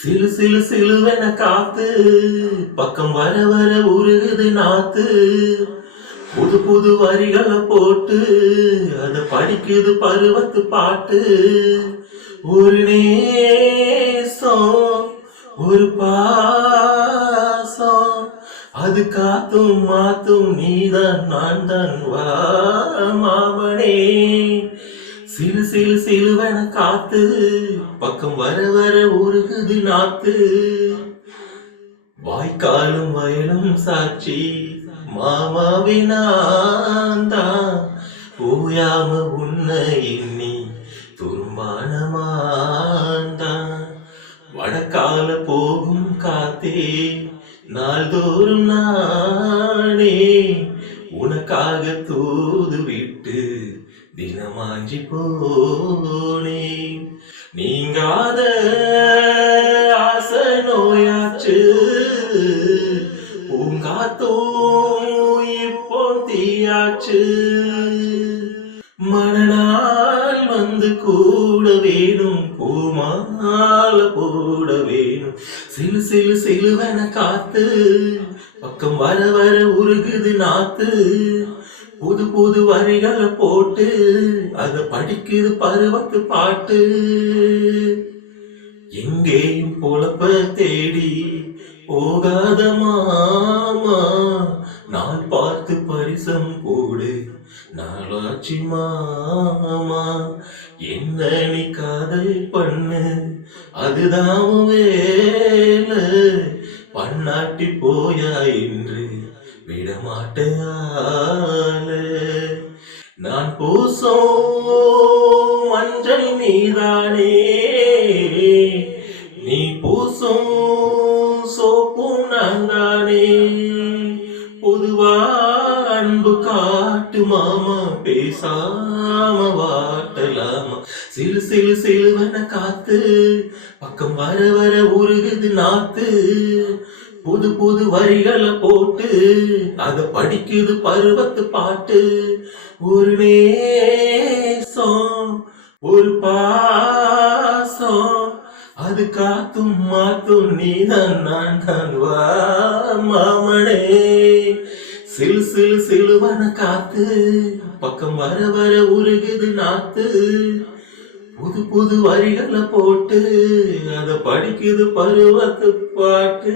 சிலு சிலு சிலுவென காத்து பக்கம் வர வர உருகுது நாத்து. புது புது வரிகளை போட்டு அது படிக்குது பருவத்து பாட்டு. ஒரு நேசம் ஒரு பாசம் அது காத்தும் மாத்தும் நீதான் நான் தான் வா மாமனே. சிலு சிலு சிலுவன காத்து பக்கம் வர வர உருகுது நாத்து. வாய்க்காலும் வயலும் சாட்சி மாமாவினாந்தான் ஓயாம உன்ன எண்ணி துரும்பானமாந்தான் வடக்கால போகும் காத்தே நாள்தோறும் நானே உனக்காக தூதுவிட்டு தினமாஞ்சி போனே நீங்காத ஆச நோயாச்சு பூங்காத்தோ இப்போ தீயாச்சு. மனநாள் வந்து கூட வேணும் பூமால போட வேணும். சிலு சிலு சிலுவன காத்து பக்கம் வர வர உருகுது நாத்து. புது புது வரிகளை போட்டு அத படிக்குது பருவத்து பாட்டு. எங்கேயும் பொழப்ப தேடி போகாத மாமா நான் பார்த்து பரிசம் போடு நாளாச்சி மாமா. என்ன நீ காதல் பண்ணு அதுதான் வேலை. பண்ணாட்டி போயா என்று விடமாட்டையால நான் பூசோ மஞ்சள் நீதானே நீ பூசும் சோப்பும் நான் தானே பொதுவா அன்பு காட்டு மாமா பேசாம வாட்டலாமா. சிலு சிலு சிலுவன காத்து பக்கம் வர வர உருகுது நாத்து. புது புது வரிகளை போட்டு அத படிக்குது பருவத்து பாட்டு. ஒரு நேசம் ஒரு பாசம் அது காத்தும் மாத்தும் நீதான் நான் தான் வா மாமனே. சிலு சிலு சிலுவன காத்து பக்கம் வர வர உருகுது நாத்து. புது புது வரிகளை போட்டு அதை படிக்குது பருவத்து பாட்டு.